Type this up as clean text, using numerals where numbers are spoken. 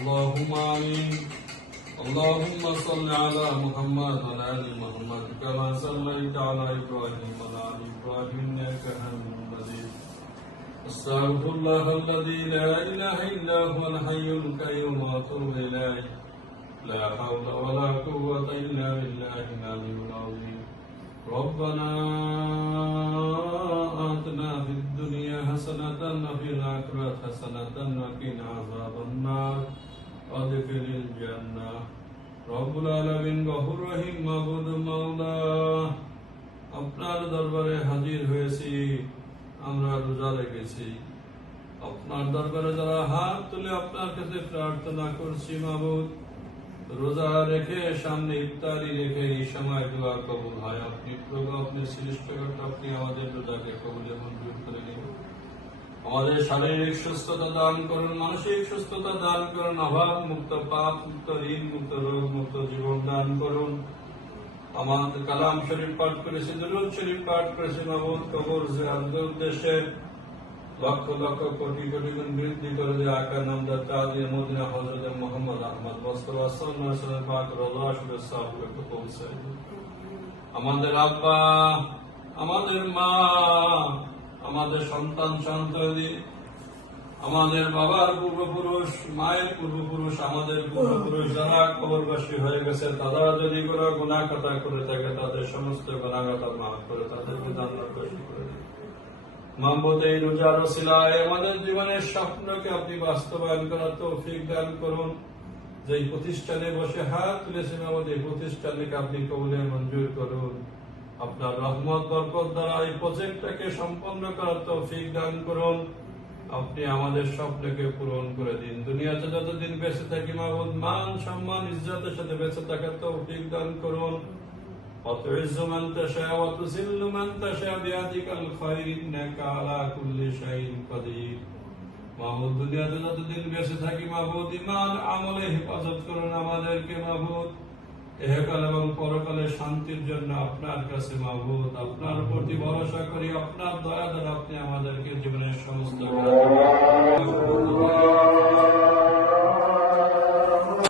اللهم آمين. اللهم صل على محمد وعلى آل محمد كما صليت على إبراهيم وعلى آل إبراهيم إنك حميد مجيد. أستغفر الله الذي لا إله إلا هو الحي القيوم وأتوب إليه. لا حول ولا قوة إلا بالله العلي العظيم. ربنا آتنا في الدنيا حسنة وفي الآخرة حسنة وقنا عذاب النار وادخلنا الجنة. রব্বুল আলামিন গফুর রহিম মাবুদ মাওলা, আপনার দরবারে হাজির হয়েছি, আমরা রোজা রেখেছি। আপনার দরবারে যারা হাত তুলে আপনার কাছে প্রার্থনা করছি মাবুদ, রোজা রেখে সামনে ইফতারি রেখে এই সময় দোয়া কবুল হয়। আপনি প্রভু, আপনি সৃষ্টিকর্তা, আপনি আমাদের রোজাকে কবুলে মঞ্জুর করে নিন। আমাদের শারীরিক সুস্থতা দান করুন, মানসিক সুস্থতা দান করুন, অভাব মুক্ত, পাপ মুক্ত, ঋণ মুক্ত, রোগ মুক্ত জীবন দান করুন। আমাদের কালাম শরীফ পাঠ করেছি, দুরূদ শরীফ পাঠ করেছি মাবুদ, কবর জিয়ারতের উদ্দেশ্যে লক্ষ লক্ষ কোটি কোটি গুণ বৃদ্ধি করে দিয়ে আকা নামদার তাজিয়া মদিনা হযরত মুহাম্মদ আহমদ মুস্তাফা সাল্লাল্লাহু আলাইহি ওয়াসাল্লাম পাক রওজা শরীফ সাহেবকে পৌঁছায়। আমাদের আব্বা, আমাদের মা, আমাদের সন্তান সন্ততি, আমাদের বাবার পূর্বপুরুষ, মায়ের পূর্বপুরুষ, আমাদের পূর্বপুরুষ যারা কবরবাসী হয়ে গেছে, তারা যদি কোনো গুনাহ কথা করে থাকে, তাদের সমস্ত গুনাহ কথা মাফ করে তাদেরকে জান্নাতবাসী করে দিন। মাহমুদ এই রোজার ওসিলায় আমাদের জীবনের স্বপ্নকে আপনি বাস্তবায়ন করার তৌফিক দান করুন। যেই প্রতিষ্ঠানে বসে হাত তুলেছেন আমাদের প্রতিষ্ঠানকে আপনি কবুলে মঞ্জুর করুন। আপনার রহমত বরকত দ্বারা এই প্রজেক্টটাকে সম্পন্ন করার তৌফিক দান করুন। আপনি আমাদের স্বপ্নকে পূরণ করে দিন। দুনিয়াতে যতদিন বেঁচে থাকি মাহমুদ, মান সম্মান ইজ্জতের সাথে বেঁচে থাকার তৌফিক দান করুন। وتعز من تشاء وتذل من تشاء بيدك الخير إنك على كل شيء قدير। মাহমুদ, দুনিয়াতে যতদিন বেঁচে থাকি মাহমুদ, ঈমান আমলে হেফাজত করুন আমাদেরকে মাহমুদ। ইহকাল এবং পরকালে শান্তির জন্য আপনার কাছে মাহমুদ আপনার প্রতি ভরসা করি। আপনার দয়া দ্বারা আপনি আমাদেরকে জীবনের সমস্ত